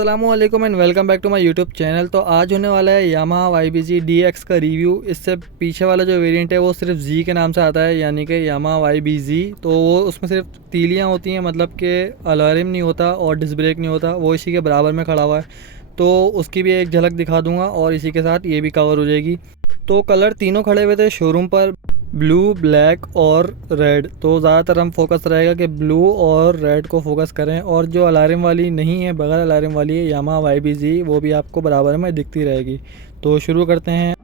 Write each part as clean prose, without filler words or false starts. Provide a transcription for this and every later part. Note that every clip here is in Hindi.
अस्सलामुअलैकुम and welcome back to my YouTube channel. तो आज होने वाला है यामाहा YBZ DX का रिव्यू। इससे पीछे वाला जो वेरिएंट है वो सिर्फ Z के नाम से आता है, यानी कि यामाहा YBZ। तो वो उसमें सिर्फ तीलियाँ होती हैं, मतलब कि अलार्म नहीं होता और डिस्क ब्रेक नहीं होता, वो इसी के बराबर में खड़ा हुआ है। तो उसकी भी एक झलक दिखा दूँगा और इसी के साथ ये भी कवर हो जाएगी। तो कलर तीनों खड़े हुए थे शोरूम पर, ब्लू, ब्लैक और रेड। तो ज़्यादातर हम फोकस रहेगा कि ब्लू और रेड को फोकस करें, और जो अलार्म वाली नहीं है, बगैर अलार्म वाली है यामाहा YBZ, वो भी आपको बराबर में दिखती रहेगी। तो शुरू करते हैं।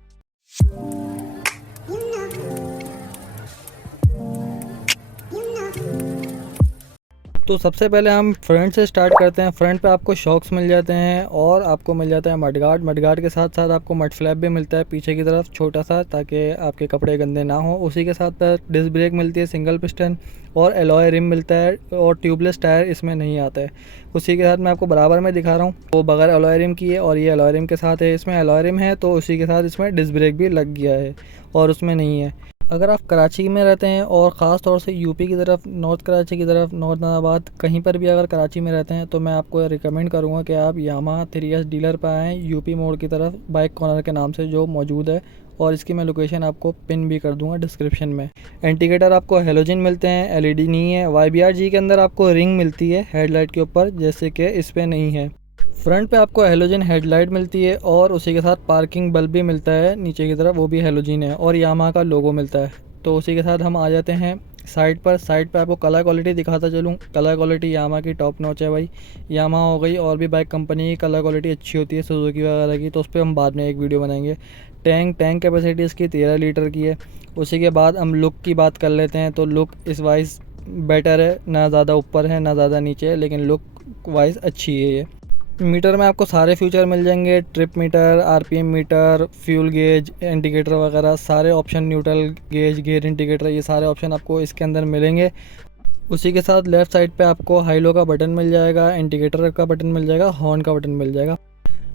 तो सबसे पहले हम फ्रंट से स्टार्ट करते हैं। फ्रंट पे आपको शॉक्स मिल जाते हैं और आपको मिल जाता है मडगार्ड। मडगार्ड के साथ साथ आपको मड फ्लैप भी मिलता है पीछे की तरफ छोटा सा, ताकि आपके कपड़े गंदे ना हो। उसी के साथ डिस्क ब्रेक मिलती है सिंगल पिस्टन, और एलॉय रिम मिलता है, और ट्यूबलेस टायर इसमें नहीं आता है। उसी के साथ मैं आपको बराबर में दिखा रहा हूँ, वो बगैर एलॉय रिम की है और ये एलॉय रिम के साथ है। इसमें एलॉय रिम है तो उसी के साथ इसमें डिस्क ब्रेक भी लग गया है और उसमें नहीं है। अगर आप कराची में रहते हैं और ख़ास तौर से यूपी की तरफ, नॉर्थ कराची की तरफ, नॉर्थ नाबाद, कहीं पर भी अगर कराची में रहते हैं, तो मैं आपको रिकमेंड करूंगा कि आप यामाहा 3S डीलर पर आएँ, यूपी मोड़ की तरफ, बाइक कॉर्नर के नाम से जो मौजूद है। और इसकी मैं लोकेशन आपको पिन भी कर दूंगा डिस्क्रिप्शन में। इंडिकेटर आपको हेलोजन मिलते हैं, LED नहीं है। YBRG के अंदर आपको रिंग मिलती है हेडलाइट के ऊपर, जैसे कि इस पर नहीं है। फ्रंट पे आपको हेलोजन हेडलाइट मिलती है और उसी के साथ पार्किंग बल्ब भी मिलता है नीचे की तरफ, वो भी हेलोजन है, और यामाहा का लोगो मिलता है। तो उसी के साथ हम आ जाते हैं साइड पर। साइड पे आपको कलर क्वालिटी दिखाता चलूँ। कलर क्वालिटी यामाहा की टॉप नॉच है भाई। यामाहा हो गई, और भी बाइक कंपनी की कलर क्वालिटी अच्छी होती है, सुजुकी वगैरह की, तो उस पर हम बाद में एक वीडियो बनाएंगे। टैंक कैपेसिटी इसकी 13 लीटर की है। उसी के बाद हम लुक की बात कर लेते हैं। तो लुक इस वाइज बेटर है, ना ज़्यादा ऊपर है ना ज़्यादा नीचे है, लेकिन लुक वाइज अच्छी है ये। मीटर में आपको सारे फीचर मिल जाएंगे, trip meter, RPM meter, fuel gauge, indicator वगैरह सारे option, neutral gauge, gear indicator, ये सारे ऑप्शन आपको इसके अंदर मिलेंगे। उसी के साथ लेफ़्ट साइड पे आपको हाई लो का बटन मिल जाएगा, इंडिकेटर का बटन मिल जाएगा, हॉर्न का बटन मिल जाएगा।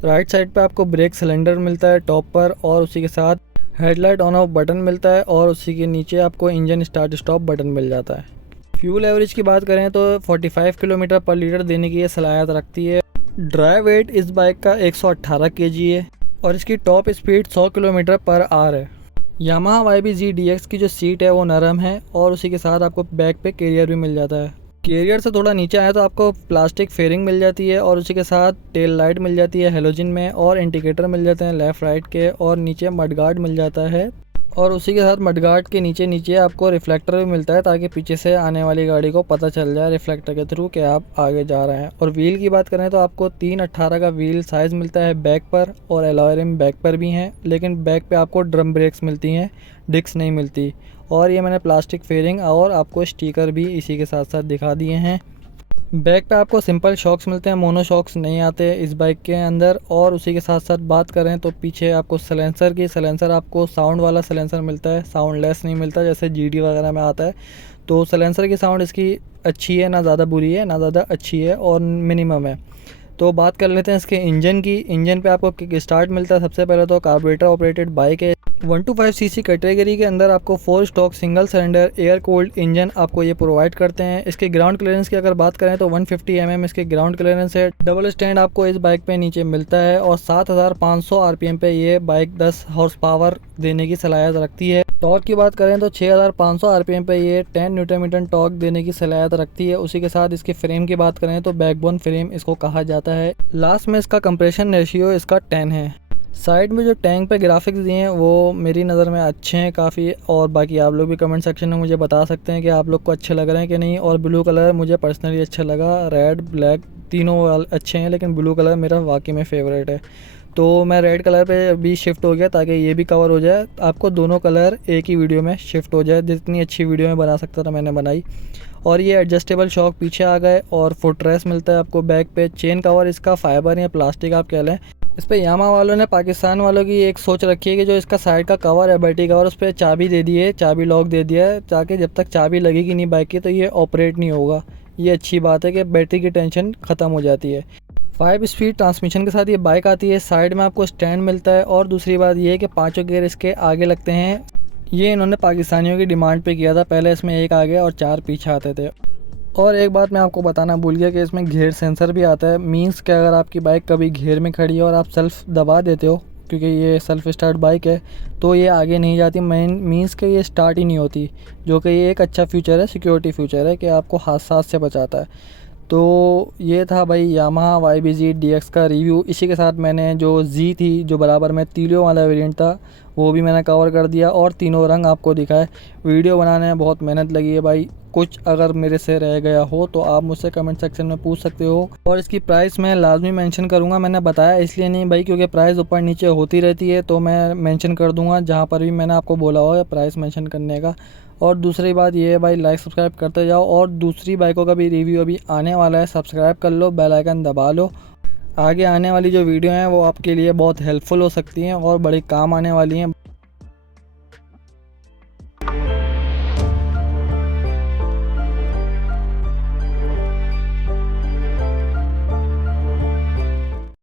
राइट साइड पे आपको ब्रेक सिलेंडर मिलता है टॉप पर, और उसी के साथ हेडलाइट ऑन ऑफ बटन मिलता है, और उसी के नीचे आपको इंजन स्टार्ट स्टॉप बटन मिल जाता है। फ्यूल एवरेज की बात करें तो 45 किलोमीटर पर लीटर देने की ये सलाहियत रखती है। ड्राई वेट इस बाइक का 118 kg है, और इसकी top speed 100 kilometre per hour है। यामाहा YBZ DX की जो सीट है वो नरम है, और उसी के साथ आपको बैक पे कैरियर भी मिल जाता है। कैरियर से थोड़ा नीचे आए तो आपको प्लास्टिक फेयरिंग मिल जाती है, और उसी के साथ टेल लाइट मिल जाती है हेलोजन में, और इंडिकेटर मिल जाते हैं लेफ़्ट राइट के, और नीचे मडगार्ड मिल जाता है। और उसी के साथ मडगार्ड के नीचे नीचे आपको रिफ्लेक्टर भी मिलता है, ताकि पीछे से आने वाली गाड़ी को पता चल जाए रिफ्लेक्टर के थ्रू कि आप आगे जा रहे हैं। और व्हील की बात करें तो आपको 318 का व्हील साइज़ मिलता है बैक पर, और एलॉय रिम बैक पर भी हैं, लेकिन बैक पे आपको ड्रम ब्रेक्स मिलती हैं, डिस्क नहीं मिलती। और ये मैंने प्लास्टिक फेयरिंग और आपको स्टिकर भी इसी के साथ साथ दिखा दिए हैं। बैक पे आपको सिंपल शॉक्स मिलते हैं, मोनो शॉक्स नहीं आते इस बाइक के अंदर। और उसी के साथ साथ बात करें तो पीछे आपको सलेंसर आपको साउंड वाला सलेंसर मिलता है, साउंड लेस नहीं मिलता जैसे GD वगैरह में आता है। तो सलेंसर की साउंड इसकी अच्छी है, ना ज़्यादा बुरी है ना ज़्यादा अच्छी है, और मिनिमम है। तो बात कर लेते हैं इसके इंजन की। इंजन पे आपको किक स्टार्ट मिलता है। सबसे पहले तो कार्बोरेटर ऑपरेटेड बाइक है। 125cc कैटेगरी के अंदर आपको 4 stock single cylinder air cold engine आपको ये प्रोवाइड करते हैं। इसके ग्राउंड क्लियरेंस की अगर बात करें तो 150 mm इसके ग्राउंड क्लियरेंस है। डबल स्टैंड आपको इस बाइक पे नीचे मिलता है, और 7500 RPM पे ये बाइक 10 हॉर्स पावर देने की सलाहियत रखती है। टॉर्क की बात करें तो 6500 RPM पे ये 10 न्यूटन मीटर टॉर्क देने की सलाहियत रखती है। उसी के साथ इसके फ्रेम की बात करें तो बैकबोन फ्रेम इसको कहा जाता है। लास्ट में इसका कंप्रेशन रेशियो इसका 10 है। साइड में जो टैंक पे ग्राफिक्स दिए हैं वो मेरी नज़र में अच्छे हैं काफ़ी, और बाकी आप लोग भी कमेंट सेक्शन में मुझे बता सकते हैं कि आप लोग को अच्छे लग रहे हैं कि नहीं। और ब्लू कलर मुझे पर्सनली अच्छा लगा, रेड ब्लैक तीनों अच्छे हैं, लेकिन ब्लू कलर मेरा वाकई में फ़ेवरेट है। तो मैं रेड कलर पे भी शिफ्ट हो गया, ताकि ये भी कवर हो जाए, आपको दोनों कलर एक ही वीडियो में शिफ्ट हो जाए। जितनी अच्छी वीडियो में बना सकता था मैंने बनाई। और ये एडजस्टेबल शॉक पीछे आ गए, और फुट रेस्ट मिलता है आपको बैक पे। चेन कवर इसका फाइबर या प्लास्टिक आप कह लें। इस पर यामाहा वालों ने, पाकिस्तान वालों की एक सोच रखी है कि जो इसका साइड का कवर है, बैटरी कवर, उस पर चाबी दे दी है, चाबी लॉक दे दिया है, ताकि जब तक चाबी लगेगी नहीं बाइक की तो ये ऑपरेट नहीं होगा। ये अच्छी बात है कि बैटरी की टेंशन ख़त्म हो जाती है। 5 स्पीड ट्रांसमिशन के साथ ये बाइक आती है। साइड में आपको स्टैंड मिलता है, और दूसरी बात ये है कि 5 गियर इसके आगे लगते हैं। ये इन्होंने पाकिस्तानियों की डिमांड पे किया था, पहले इसमें एक आगे और 4 पीछे आते थे। और एक बात मैं आपको बताना भूल गया कि इसमें गियर सेंसर भी आता है। मींस कि अगर आपकी बाइक कभी गियर में खड़ी है और आप सेल्फ दबा देते हो, क्योंकि ये सेल्फ स्टार्ट बाइक है, तो ये आगे नहीं जाती। मेन मींस कि ये स्टार्ट ही नहीं होती, जो कि ये एक अच्छा फीचर है, सिक्योरिटी फीचर है कि आपको हादसा से बचाता है। तो ये था भाई यामाहा YBZ DX का रिव्यू। इसी के साथ मैंने जो जी थी, जो बराबर में तीलियों वाला वेरिएंट था, वो भी मैंने कवर कर दिया और तीनों रंग आपको दिखाए। वीडियो बनाने में बहुत मेहनत लगी है भाई। कुछ अगर मेरे से रह गया हो तो आप मुझसे कमेंट सेक्शन में पूछ सकते हो। और इसकी प्राइस मैं लाजमी मेंशन करूंगा। मैंने बताया इसलिए नहीं भाई क्योंकि प्राइस ऊपर नीचे होती रहती है, तो मैं मेंशन कर दूंगा जहां पर भी मैंने आपको बोला होगा प्राइस मेंशन करने का। और दूसरी बात ये है भाई, लाइक सब्सक्राइब करते जाओ। और दूसरी बाइकों का भी रिव्यू अभी आने वाला है, सब्सक्राइब कर लो, बेल आइकन दबा लो। आगे आने वाली जो वीडियो हैं वो आपके लिए बहुत हेल्पफुल हो सकती हैं और बड़े काम आने वाली हैं।